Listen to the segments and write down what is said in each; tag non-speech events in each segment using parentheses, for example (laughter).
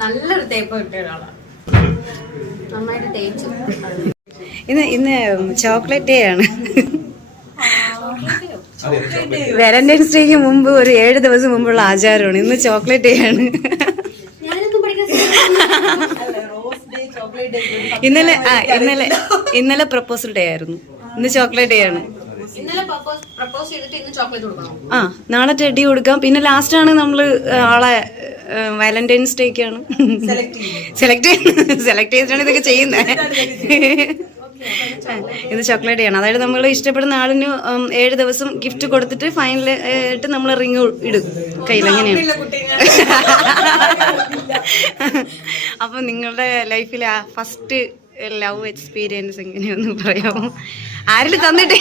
നല്ലൊരു തേപ്പ് കിട്ടിയ ഒരാളാണ്. നന്നായിട്ട് തേച്ചു. ഇന്ന് ഇന്ന് ചോക്ലേറ്റ് ഡേ ആണ്. വാലന്റൈൻസ് ഡേക്ക് മുമ്പ് ഒരു ഏഴ് ദിവസം മുമ്പുള്ള ആചാരമാണ്. ഇന്ന് ചോക്ലേറ്റ് ഡേ ആണ്. (laughs) ഇന്നലെ ആ ഇന്നലെ ഇന്നലെ പ്രപ്പോസൽ ഡേ ആയിരുന്നു. ഇന്ന് ചോക്ലേറ്റ് ഡേ ആണ്. ഇന്നലെ പ്രപ്പോസ് ചെയ്തിട്ട് ഇന്ന് ചോക്ലേറ്റ് കൊടുക്കണം. ആ നാളെ ടെഡി കൊടുക്കാം. പിന്നെ ലാസ്റ്റ് ആണ് നമ്മൾ ആളെ വാലന്റൈൻസ് ഡേക്കാണ് സെലക്ട് സെലക്ട് ചെയ്തിട്ടാണ് ഇതൊക്കെ ചെയ്യുന്നത് ഇത് ചോക്ലേറ്റ് ആണ് അതായത് നമ്മൾ ഇഷ്ടപ്പെടുന്ന ആളിന് ഏഴ് ദിവസം ഗിഫ്റ്റ് കൊടുത്തിട്ട് ഫൈനൽ ആയിട്ട് നമ്മൾ റിങ് ഇടും. കയ്യിൽ അങ്ങനെയാണ് അപ്പൊ നിങ്ങളുടെ ലൈഫിലെ ഫസ്റ്റ് ലവ് എക്സ്പീരിയൻസ് എങ്ങനെയൊന്ന് പറയാമോ? ആരെങ്കിലും തന്നിട്ട്?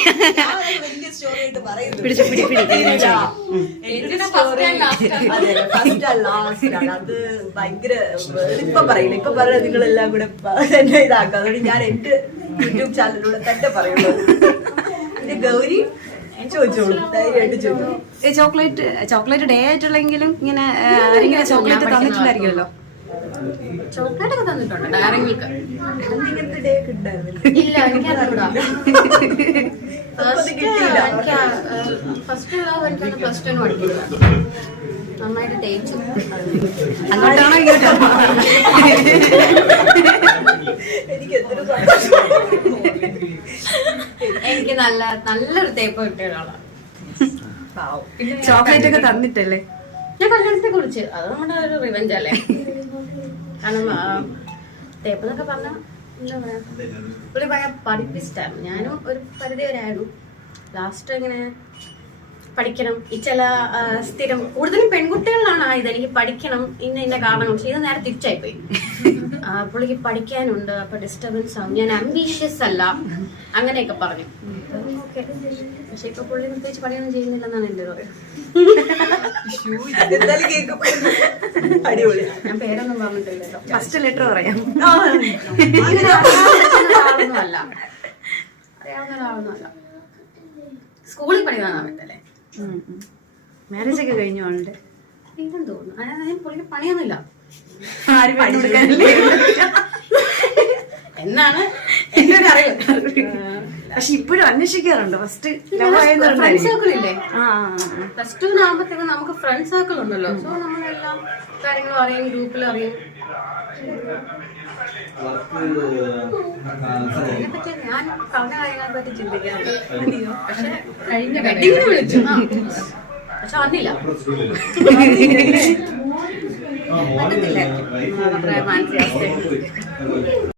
പിടിച്ചു പിടി പിടി ഇങ്ങനെ ചെയ്യാം. ഉം. അത് ഭയങ്കര ഇപ്പൊ പറയില്ല ഇപ്പൊ പറഞ്ഞ നിങ്ങളെല്ലാം കൂടെ എന്നെ ഇതാക്കാം. അതുകൊണ്ട് ഞാൻ എന്റെ യൂട്യൂബ് ചാനലിലൂടെ തന്നെ പറയുള്ളൂ പിന്നെ ഗൗരി ചോക്ലേറ്റ് ചോക്ലേറ്റ് ഡേ ആയിട്ടുള്ളെങ്കിലും ഇങ്ങനെ ആരെങ്കിലും ചോക്ലേറ്റ് തന്നിട്ടുണ്ടായിരിക്കുമല്ലോ? ചോക്ലേറ്റ് ഒക്കെ തന്നിട്ടുണ്ട് ഡയറി മിൽക്ക് ഇങ്ങനത്തെ ഡേ ഒക്കെ ഉണ്ടായിരുന്നില്ല ഇല്ല എനിക്ക് അറിഞ്ഞൂടാ ഫസ്റ്റ് എനിക്ക് ഫസ്റ്റ് ലവ് എനിക്കാണ് പ്ലസ് ടു പഠിക്കുന്നത് നന്നായിട്ട് തേച്ചു. അങ്ങോട്ടാണോ ഇങ്ങോട്ടാണോ (laughs) എനിക്ക് നല്ല നല്ലൊരു തേപ്പ് കിട്ടിയ ഒരാളാണ്. ചോക്ലേറ്റ് ഒക്കെ തന്നിട്ടല്ലേ? ഞാൻ കല്യാണത്തെ കുറിച്ച് അത് നമ്മുടെ ഒരു റിവെഞ്ച് അല്ലേ? കാരണം തേപ്പ് എന്നൊക്കെ പറഞ്ഞാൽ എന്താ പറയാ? പുള്ളി ഭയങ്കര പഠിപ്പിച്ചിട്ടായിരുന്നു ഞാനും ഒരു പരിധി വരെ ആയിരുന്നു ലാസ്റ്റ് ഇങ്ങനെ പഠിക്കണം? ഈ ചില സ്ഥിരം കൂടുതലും പെൺകുട്ടികളിലാണ് ആ ഇത് എനിക്ക് പഠിക്കണം ഇന്ന ഇന്ന കാരണം പക്ഷെ ഇത് നേരെ തിരിച്ചായിപ്പോയി. പോയി പുള്ളിക്ക് പഠിക്കാനുണ്ട്. അപ്പൊ ഡിസ്റ്റർബൻസ് ആവും. ഞാൻ അംബീഷ്യസ് അല്ല. അങ്ങനെയൊക്കെ പറഞ്ഞു. പക്ഷെ ഇപ്പൊ പുള്ളി പ്രത്യേകിച്ച് പണിയൊന്നും ചെയ്യുന്നില്ലെന്നാണ് എന്റെ ഒരു അടിപൊളി. ഞാൻ പേരൊന്നും പറഞ്ഞിട്ടില്ലല്ലോ. ഫസ്റ്റ് ലെറ്റർ പറയാം. അല്ല അറിയാവുന്ന ഒരാളൊന്നും അല്ല സ്കൂളിൽ പഠിക്കുന്ന സമയത്തല്ലേ മാരേജ് ഒക്കെ കഴിഞ്ഞു ആളുടെ ഇല്ലെന്ന് തോന്നുന്നു. അതിന് പുള്ളിക്ക് പണിയൊന്നുമില്ല. ആര്? എന്നാണ് അറിവ് പക്ഷെ ഇപ്പോഴും അന്വേഷിക്കാറുണ്ട്. ഫസ്റ്റ് ഫ്രണ്ട് സർക്കിൾ ഇല്ലേ? ഫസ്റ്റ് പ്ലസ് ടു ആകുമ്പോഴത്തേക്കും നമുക്ക് ഫ്രണ്ട് സർക്കിൾ ഉണ്ടല്ലോ. സോ നമ്മളെല്ലാം കാര്യങ്ങളും അറിയും ഗ്രൂപ്പിൽ അറിയും. ഞാൻ പറഞ്ഞ കാര്യങ്ങളെ പറ്റി ചിന്തിക്കാറുണ്ട്. പക്ഷെ കഴിഞ്ഞ വെഡിങ്ങിന് വിളിച്ചു. പക്ഷെ വന്നില്ല. പറ്റത്തില്ല നമ്മുടെ മാനസികാവസ്ഥ